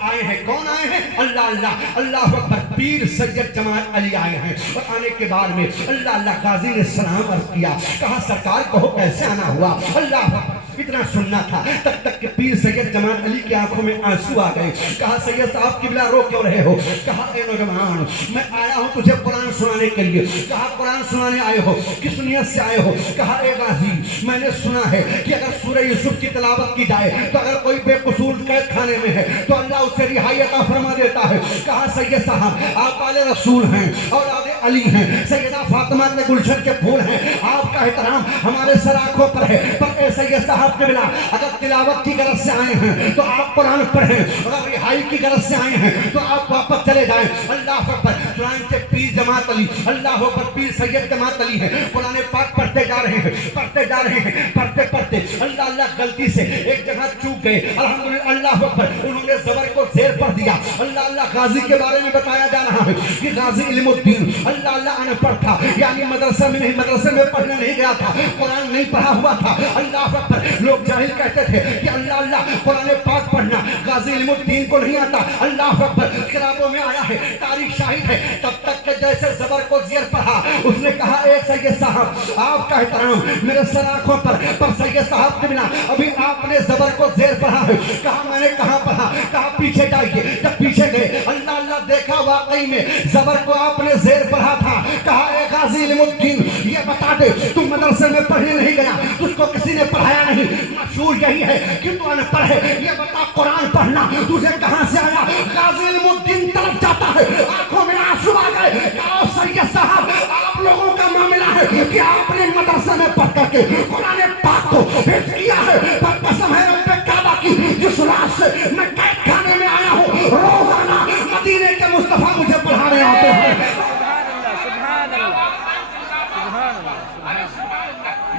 आए हैं, कौन आए हैं? अल्लाह अल्लाह अल्लाह अकबर। पीर सैयद जमाल अली आए हैं और आने के बाद में अल्लाह अल्लाह गाजी ने सलाम अर्ज किया। कहा सरकार कहो कैसे आना हुआ? अल्लाह अकबर। इतना सुनना था तब तक के पीर सैयद जमाल अली की आंखों में आंसू आ गए। कहा सैयद साहब की बिला रो क्यों रहे हो? कहा ए नौजवान मैं आया हूं तुझे कुरान सुनाने के लिए। कहा कुरान सुनाने आए हो, किस नियत से आए हो? कहा ए गाजी मैंने सुना है कि अगर सूरह यूसुफ की तिलावत की जाए तो अगर कोई बेकसूर कैद खाने में है तो अल्लाह उसे रिहाई अता फरमा देता है। कहा सैयद साहब आप वाले रसूल हैं और आदे अली हैं, सैयदा फातिमा के गुलशन के फूल हैं, आपका एहतराम हमारे सर आंखों पर है, पर ए सैयद साहब के बिना अगर तिलावत की गरज से आए हैं तो आप कुरान पढ़ें, अगर रिहाई की गरज से आए हैं तो आप वापस चले जाएं। अल्लाह अकबर। चुनांचे पीर जमात अली अल्लाह अकबर पीर सैयद जमात अली हैं, कुरान पाक पढ़ते जा रहे हैं, पढ़ते जा रहे हैं, पढ़ते पढ़ते अल्लाह अल्लाह गलती से एक जगह चूक गए। अल्हम्दुलिल्लाह अल्लाह अकबर उन्होंने ज़बर को ज़ेर पढ़ दिया। अल्लाह अल्लाह गाजी के बारे में बताया जा रहा है कि गाजी इल्मुद्दीन अल्लाह अल्लाह अनपढ़ था, यानी मदरसा में नहीं, मदरसे में पढ़ने नहीं गया था, कुरान नहीं पढ़ा हुआ था। अल्लाह अकबर। लोग जाहिल कहते थे कि अल्लाह अल्लाह कुरान पाक पढ़ना गाजी इल्मुद्दीन को नहीं आता। अल्लाह अकबर। किताबों में आया है, तारीख शाहिद है। तब तक के जैसे ज़बर को ज़ेर पढ़ा उसने कहा ए सैयद साहब आपका एहतराम मेरे सर आंखों पर सैयद साहब के बिना अभी आपने ज़बर को ज़ेर पढ़ा है। कहा मैंने कहाँ पढ़ा? कहा पीछे जाइए। जब पीछे गए अल्लाह अल्लाह देखा वाकई में ज़बर को आपने ज़ेर पढ़ा था। कहा ए गाजी इल्मुद्दीन ये बता दे तू मदरसे में पढ़ने नहीं गया, तुझको किसी ने पढ़ाया नहीं, मशहूर यही है कि तू अनपढ़ है, ये बता कुरान पढ़ना तुझे कहां से आया? गाजी इल्मुद्दीन तरफ जाता है, आंखों में आंसू आ गए। कहा सैयद साहब आप लोगों का मामला है कि आपने मदरसे में पढ़ करके कुरान पाक को हिफ्ज़ किया है, पर कसम है रब्बे काबा की जिस रात से मैं कैद खाने में आया हूं रोजाना मदीने के मुस्तफा मुझे पढ़ाने आते हैं।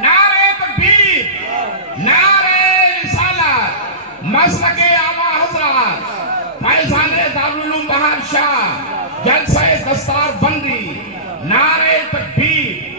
नारे तकबीर, नारे रिसालत, मसलके आला हज़रत, फैज़ाने दारुल उलूम बहार शाह, जलसा दस्तार बंदी, नारे तकबीर।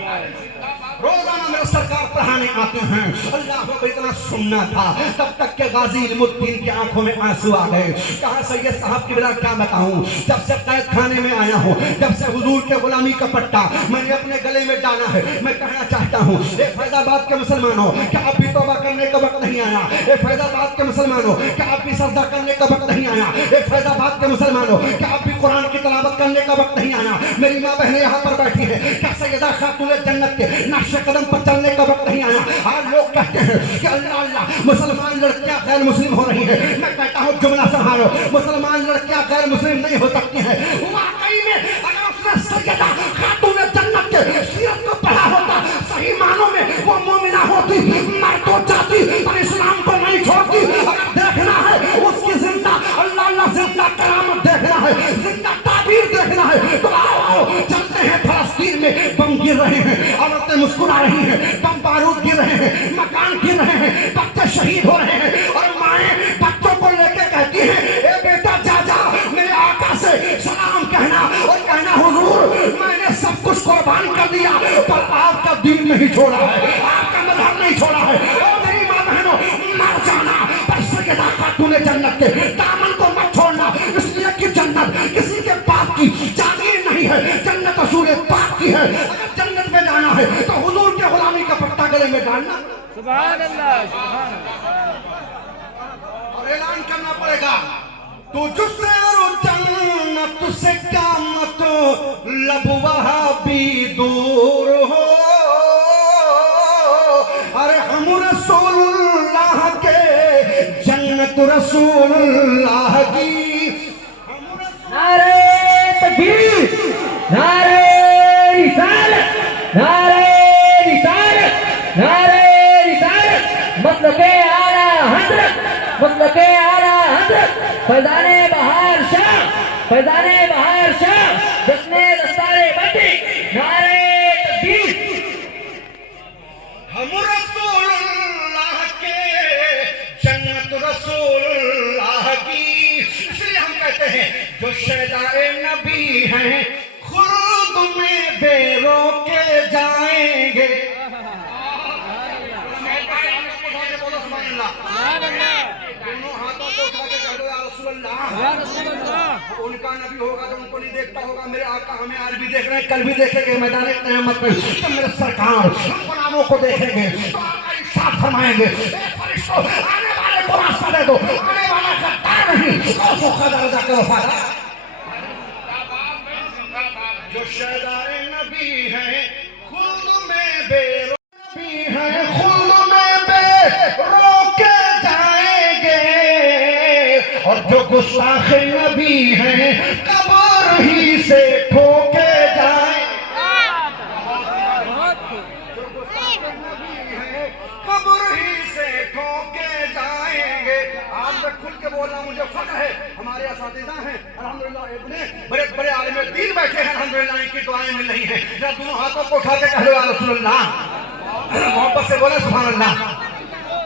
रोजाना मेरे सरकार पढ़ाने आते हैं। अल्लाह को इतना सुनना था तब तक के गाजी इल्मुद्दीन की आंखों में आंसू आ गए। कहा सैयद साहब की बिला क्या बताऊं, जब से कैद खाने में आया हूं, जब से हुजूर के गुलामी का पट्टा मैंने अपने गले में डाला है, मैं कहना चाहता हूं ए फैजाबाद के मुसलमानों क्या अब भी तौबा करने का वक्त नहीं आया? ए फैजाबाद के मुसलमानों क्या अब भी सजदा करने का वक्त नहीं आया? ए फैजाबाद के मुसलमानों क्या अब भी कुरान की तिलावत करने का वक्त नहीं आया? मेरी माँ बहनें यहाँ पर बैठी है, क्या सैयदा खातून जन्नत के नक्शे कदम पर चलने का वक्त नहीं आया? आज लोग कहते हैं कि अल्लाह अल्लाह मुसलमान लड़कियां गैर मुस्लिम हो रही है। मैं कहता हूँ जुमला संभालो, मुसलमान लड़कियां गैर मुस्लिम नहीं हो सकती हैं। वाकई में अगर उसने सैयदा खातून जन्नत के सीरत को पढ़ा जिंदा करामत देखना है, जिंदा ताबीर देखना है तो आओ आओ चलते हैं। फलस्तीन में बम गिर रहे हैं, औरतें मुस्कुरा रही हैं, बम बारूद गिर रहे हैं, मकान गिर रहे हैं, बच्चे शहीद हो रहे हैं और माएँ बच्चों को लेके कहती हैं ए बेटा जा जा मेरे आका से सलाम कहना और कहना हुजूर मैंने सब कुछ कुर्बान कर दिया पर आपका दीन नहीं छोड़ा है, आपका मजहब नहीं छोड़ा है। ओ मेरी माँ बहनों मर जाना पर सजदा खातूने जन्नत के दामन को मत छोड़ना, इसलिए कि जन्नत किसी के बाप की जागीर नहीं है, जन्नत रसूल पाक की है। अगर जन्नत में जाना है तो हुजूर के गुलामी का पट्टा गले में डालना सुभान अल्लाह, सुभान और ऐलान करना पड़ेगा तुझसे और जन्नत से क्या मतलब वहाबी दूर हो। अरे हम रसूलुल्लाह के जन्नत रसूलुल्लाह की। नारे तकबीर, नारे रिसालत, नारे रिसालत, नारे रिसालत। मसलके आला हजरत, मसलके आला हजरत फैजाने बहार शाह, फैजाने बहार शाह, जश्ने दस्तारे बटी। नारे तकबीर। हम रसूलुल्लाह के जन्नत रसूलुल्लाह की। इसलिए हम कहते हैं जो शहदाए नबी हैं खुद में बेरो के जाएंगे। दोनों हाथों को उठा के कह दो या रसूल अल्लाह, या रसूल अल्लाह। उनका नबी होगा जो उनको नहीं देखता होगा, मेरे आका हमें आज भी देख रहे हैं, कल भी देखेंगे मैदान क़यामत में। तो मेरे सरकार हम गुलामों को देखेंगे तो आका इरशाद फरमाएंगे ए फरिश्तों आने वाले को रास्ता दे दो, आने वाला गद्दार नहीं गौसो खदा जाके वफादार। जो शहदाए नबी हैं खुद में बेरो नबी हैं खुद में बेरो के जाएंगे और जो गुस्ताख नबी हैं कब्र ही से ठोके जाएंगे। कब्र ही से ठोके जाएंगे। आज मैं खुल के बोल रहा हूँ, मुझे फख्र है हमारे असातिज़ा हैं अल्हम्दुलिल्लाह, इतने बड़े बड़े आलिम दीन बैठे हैं अल्हम्दुलिल्लाह, इनकी दुआएं मिल रही हैं। जरा दोनों हाथों को उठा के कह दो या रसूल अल्लाह, मोहब्बत से बोले सुभान अल्लाह।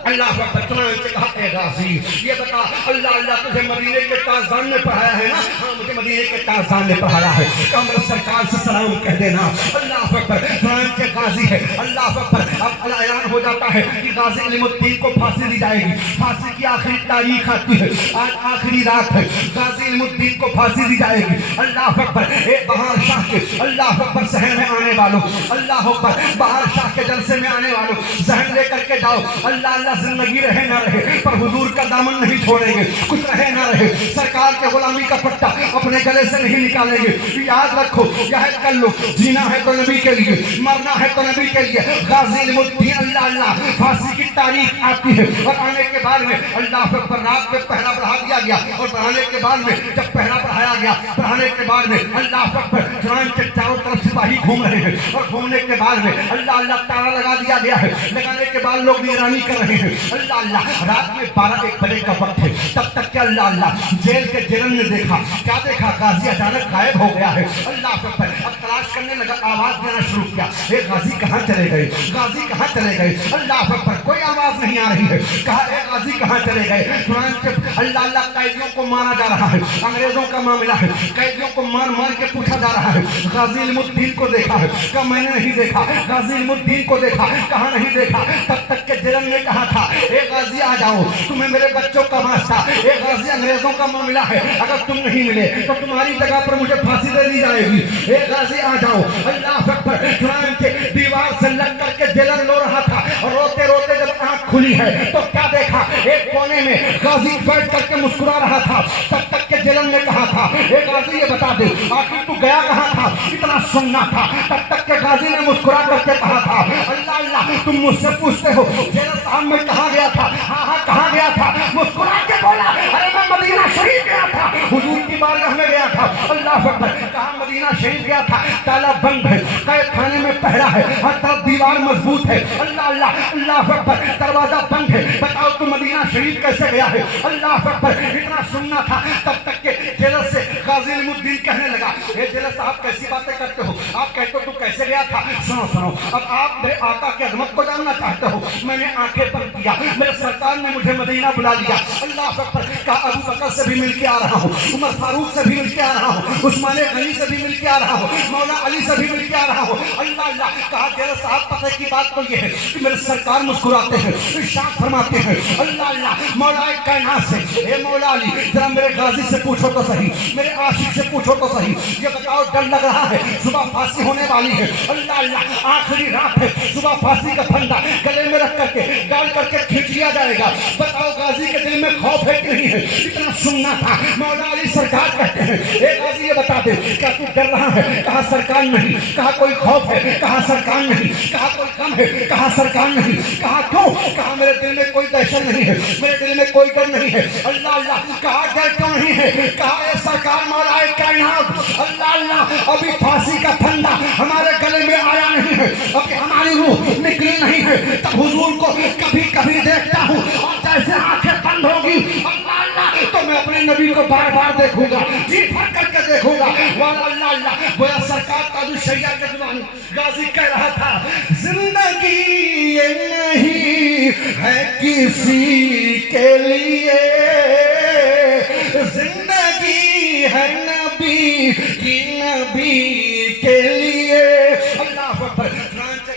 अल्लाह अकबर। चुनांचे कहा ए गाजी ये बता अल्लाह अल्लाह तुझे मदीने के ताज़दान ने पढ़ाया है ना? हाँ मुझे मदीने के ताज़दान ने पढ़ाया है। कमर सरकार से सलाम कह देना। अल्लाह अकबर। चुनांचे गाजी है अल्लाह अकबर। अब ऐलान हो जाता है कि गाजी इल्मुद्दीन को फांसी दी जाएगी। फांसी की आखिरी तारीख आती है, आज आखिरी रात है, गाजी इल्मुद्दीन को फांसी दी जाएगी। अल्लाह अकबर। ए बहार शाह के अल्लाह अकबर शहर में आने वालों, अल्लाह अकबर बहार शाह के जलसे में आने वालों जहन लेकर के जाओ। अल्लाह अल्लाह जिंदगी रहे ना रहे पर हुजूर का दामन नहीं छोड़ेंगे, कुछ रहे ना रहे सरकार के गुलामी का पट्टा अपने गले से नहीं निकालेंगे। याद रखो याद कर लो, जीना है तो नबी के लिए, मरना है तो नबी के लिए। गाजी इल्मुद्दीन अल्लाह अल्लाह फांसी की तारीख आती है और आने के बाद में अल्लाह अकबर रात में पहरा बढ़ा दिया गया और बढ़ाने के बाद में जब पहरा बढ़ाया गया बढ़ाने के बाद में अल्लाह अकबर चुनान के चारों तरफ सिपाही घूम रहे हैं और घूमने के बाद में अल्लाह अल्लाह ताला लगा दिया गया है। लगाने के बाद लोग निगरानी कर रहे हैं। अल्लाह अल्लाह रात में 12-1 बजे का वक्त है, तब तक के अल्लाह अल्लाह जेल के जेलर ने देखा, क्या देखा? गाजी अचानक गायब हो गया है। अल्लाह अकबर अब तलाश करने लगा, आवाज देना शुरू किया, ए गाजी कहाँ चले गए? गाजी कहाँ चले गए? अल्लाह अकबर कोई आवाज नहीं आ रही है। कहा ए गाजी कहाँ चले गए? तुरंत अल्लाह अल्लाह कैदियों को मारा जा रहा है, अंग्रेजों का मामला है, कैदियों को मार मार के पूछा जा रहा है। गाजी इल्मुद्दीन को देखा है, कहा मैंने नहीं देखा। गाजी इल्मुद्दीन को देखा, कहा नहीं देखा। तब तक के जेलर ने कहा था ए गाजी आ जाओ, तुम्हें मेरे बच्चों का वास्ता, ए गाजी अंग्रेजों का मामला है, अगर तुम नहीं मिले तो तुम्हारी जगह पर मुझे फांसी दे दी जाएगी। ए गाजी आ जाओ। अल्लाह अकबर। चुनांचे दीवार से लग करके जेलर रो रहा था और रोते रोते जब आंख खुली है तो क्या देखा? एक कोने में गाजी बैठ करके मुस्कुरा रहा था। तब तक के जेलर ने कहा था ए गाजी ये बता दे आखिर तू गया कहाँ था? इतना सुनना था। तब तक के गाजी ने मुस्कुरा करके कहा था अल्लाह अल्लाह तुम मुझसे पूछते हो जेलर साहब मैं कहाँ गया था? हाँ हाँ कहाँ गया था? मुस्कुरा के बोला अरे मैं मदीना शरीफ गया था, हुजूर की बारगाह में गया था। अल्लाह अकबर, कहा मदीना शरीफ गया था, ताला बंद है, कैद खाने में पहरा है, हर तरफ दीवार मजबूत है। अल्लाह अल्लाह अल्लाह अकबर, दरवाजा बंद है, बताओ तू मदीना शरीफ कैसे गया है? अल्लाह अकबर, इतना सुनना था तब तक के जेलर से गाजी इल्मुद्दीन कहने लगा, ये जेलर साहब कैसी बातें करते हो, आप कहते हो तू कैसे गया था? सुनो सुनो, अब आप मेरे आका की अजमत को जानना चाहते हो, मैंने आंखें बंद किया, मेरे सरकार ने मुझे मदीना बुला लिया। अल्लाह अकबर, कहा अबू बकर से भी मिल के आ रहा हूँ, उमर फारूक से भी मिल के आ रहा हूँ, उस्मान गनी से भी मिल के आ रहा हूँ, मौला अली से भी मिल के आ रहा हूँ। अल्लाह अल्लाह, कहा जेलर साहब पता की बात तो ये है कि मेरे सरकार मुस्कुराते हैं, इरशाद फरमाते हैं। अल्लाह अल्लाह, मौला कायनात से, ए मौला अली जरा मेरे गाजी से पूछो तो सही, मेरे आशिक से पूछो तो सही, ये बताओ डर लग रहा है, सुबह फांसी होने वाली है। अल्लाह अल्लाह, आखिरी रात है, सुबह फांसी का फंदा गले में रख करके डाल करके खींच लिया जाएगा, बताओ गाजी के दिल में खौफ है कि नहीं है? इतना सुनना था। मौला अली सरकार कहते हैं, ए गाजी ये बता दे, क्या तू डर रहा है? कहा सरकार नहीं। कहा कोई खौफ है? कहा सरकार नहीं। कहा कोई गम है? कहा सरकार नहीं। कहा क्यों? कहा मेरे दिल में कोई दहशत नहीं है, मेरे दिल में कोई डर नहीं है। अल्लाह अल्लाह, कहा डर क्यों नहीं है? कहा ए सरकार मौलाए कायनात, अल्लाह अल्लाह, अभी फांसी का फंदा हमारे गले में आया नहीं है, अभी हमारी रूह निकली नहीं है, तब हुजूर को कभी कभी देखता हूँ और जैसे आंखें बंद होगी अल्लाह अल्लाह तो मैं अपने नबी को बार बार देखूंगा, जी भर करके देखूंगा। वाला अल्लाह अल्लाह, गोया सरकार ताजुशैया के जुबान गाजी कह रहा था, जिंदगी ये नहीं है किसी के लिए, जिंदगी है नबी की, नबी के लिए। अल्लाह अकबर,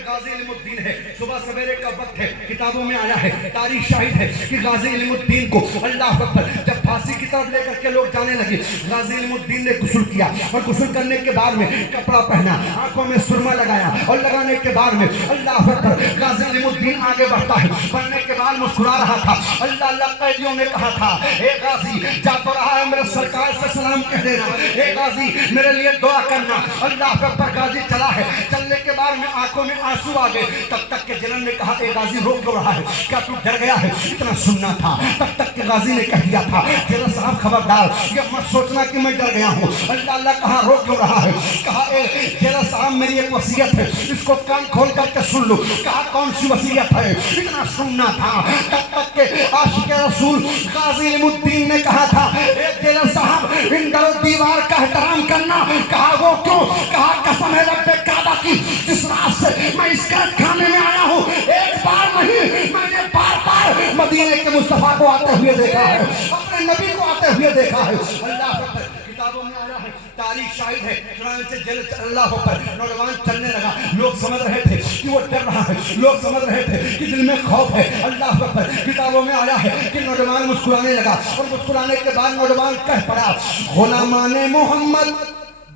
गाजी इल्मुद्दीन है, सुबह सवेरे का वक्त है, किताबों में आया है, तारीख शाहिद है कि गाजी इल्मुद्दीन को अल्लाह अकबर जब फांसी की तरफ लेकर के लोग जाने लगे, गाजी इल्मुद्दीन ने गुस्ल किया और गुस्ल करने के बाद में कपड़ा पहना, आंखों में सुरमा लगाया और लगाने के बाद में अल्लाह अकबर गाजी इल्मुद्दीन आगे बढ़ता है, बढ़ने के बाद मुस्कुरा रहा था। अल्लाह अल्लाह, कैदियों ने कहा था, ए गाजी जा तो रहा है, मेरे सरकार से सलाम कह देना, ए गाजी मेरे लिए दुआ करना। अल्लाह अकबर, गाजी चला है, चलने के बाद में आंखों में आंसू आ गए। तब तक के जेलर ने कहा, ए गाजी रोक क्यों रहा है? क्या तू डर गया है? इतना सुनना था। तब तक के गाजी ने कह दिया था, जेलर साहब खबरदार, ये मत सोचना कि मैं डर गया हूँ। अल्लाह अल्लाह, कहा रोक क्यों रहा है? कहा ए जेलर साहब, मेरी एक वसीयत है, इसको कान खोल करके सुन लो। कहा कौन सी वसीयत है? इतना सुनना था। तब तक के आशिक रसूल गाजी इल्मुद्दीन ने कहा था, ए जेलर साहब, इन दर दीवार का एहतराम करना। कहा वो क्यों? कहा कसम है रब्बे काबा की, जिस रात से मैं इस कैद खाने में आया हूँ, एक बार नहीं मैंने बार बार मदीने के मुस्तफा को आते हुए देखा है, अपने नबी को आते हुए देखा है। अल्लाह अकबर, किताबों में आया है, तारीख शाहिद है, चुनांचे जेल अल्लाह अकबर, नौजवान चलने लगा, लोग समझ रहे थे कि वो डर रहा है, लोग समझ रहे थे कि दिल में खौफ है। अल्लाह अकबर, किताबों में आया है कि नौजवान मुस्कुराने लगा और मुस्कुराने के बाद नौजवान कह पड़ा, गुलामाने मोहम्मद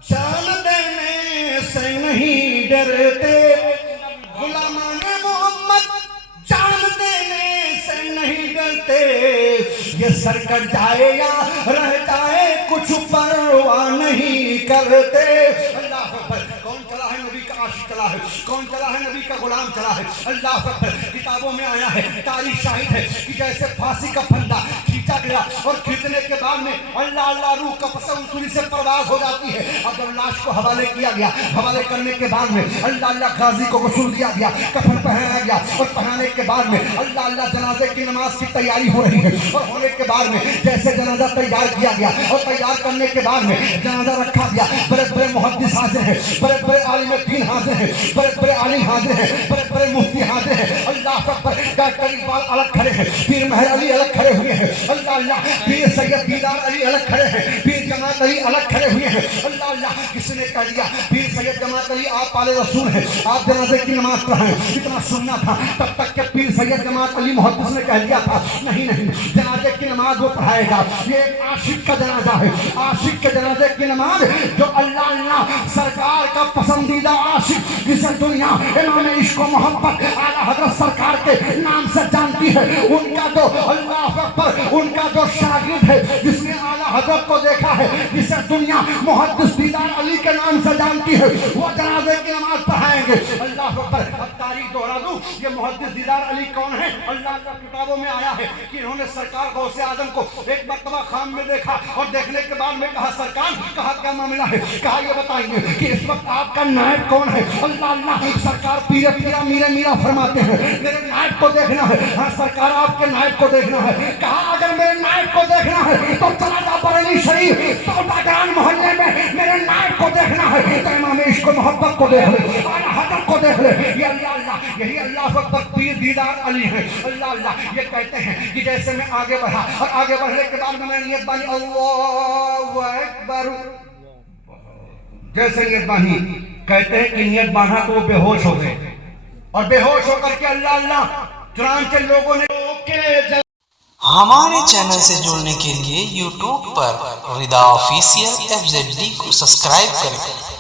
जान देने से नहीं डरते, गुलामाने मोहम्मद जान देने से नहीं डरते, ये सर कट जाए या रह जाए कुछ परवाह नहीं करते। अल्लाह अकबर, कौन चला है? नबी का आशिक चला है। कौन चला है? नबी का गुलाम चला है। अल्लाह अकबर, किताबों में आया है, तारीख शाहिद है कि जैसे फांसी का फंदा खींचा गया और खींचने के बाद में अल्लाह अल्लाह रूह कपसा उसूली से परवाज हो जाती है। अब जब लाश को हवाले किया गया, हवाले करने के बाद में अल्लाह अल्लाह गाजी को गुस्ल दिया गया, कफन पहनाया गया और पहनाने के बाद में अल्लाह अल्लाह जनाजे की नमाज की तैयारी हो रही है और होने के बाद में जैसे जनाजा तैयार किया गया और तैयार करने के बाद में जनाजा रखा गया, बड़े बड़े मुहद्दिस हाजिर हैं, बड़े बड़े आलिम दीन हाजिर हैं, बड़े बड़े आलिम हाजिर हैं, बड़े बड़े मुफ्ती हाजिर हैं। अल्लाह अकबर, डॉक्टर इकबाल अलग खड़े हैं, पीर मेहर अली अलग खड़े हुए हैं। अल्लाह अल्लाह, पीर सैयद दीदार अली अलग खड़े हैं, पीर जमात अली अलग खड़े हुए हैं। अल्लाह अल्लाह, किसी ने कह दिया पीर सैयद जमात अली आप पाले रसूल हैं, आप जनाजे की नमाज पढ़ाएं, इतना सुनना था। तब तक के पीर सैयद जमात अली मुहद्दिस ने कह दिया था, नहीं नहीं, जनाजे की नमाज वो पढ़ाएगा, ये एक आशिक का जनाजा है, आशिक के जनाजे की नमाज जो अल्लाह अल्लाह सरकार का पसंदीदा आशिक, जिसे दुनिया इमाम इश्क व मोहब्बत आला हज़रत सरकार के नाम से जानती है, उनका जो अल्लाह अकबर, उनका जो शागिर्द है, जिसने आला हज़रत को देखा है, जिसे दुनिया मुहद्दिस दीदार अली के नाम से जानती है, वो जनाजे की नमाज पढ़ाएंगे। अल्लाह अकबर, अब तारीख दोहरा दूं, یہ मुहद्दिस दीदार अली कौन है? अल्लाह का किताबों में आया है कि इन्होंने सरकार गौसे आजम को एक मरतबा खाम में देखा और देखने के बाद में कहा सरकार, कहा क्या मामला है? कहा ये बताइए कि इस वक्त आपका नायब कौन है? अल्लाह अल्लाह, सरकार पीरे पीरा मीरे मीरा फरमाते हैं मेरे नायब को देखना है। हाँ सरकार आपके नायब को देखना है। कहा अगर मेरे नायब को देखना है तो चला जा बरेली शरीफ सौदागरान मोहल्ले में मेरे नायब को देखना है तो इमाम इश्क मोहब्बत को देख ले, आला हजरत को देख ले। ये अल्लाह अल्लाह, यही अल्लाह अकबर पीर दीदार अली है। अल्लाह अल्लाह, ये कहते हैं कि जैसे मैं आगे बढ़ा और आगे बढ़ने के बाद में मैंने नियत बानी अल्लाहु अकबर, जैसे नियत बानी, कहते हैं कि नियत बांधा तो वो बेहोश हो गए और बेहोश होकर के अल्लाह अल्लाह चुनांचे लोगों ने हमारे चैनल से जुड़ने के लिए YouTube पर रिदा ऑफिशियल FZD को सब्सक्राइब करें।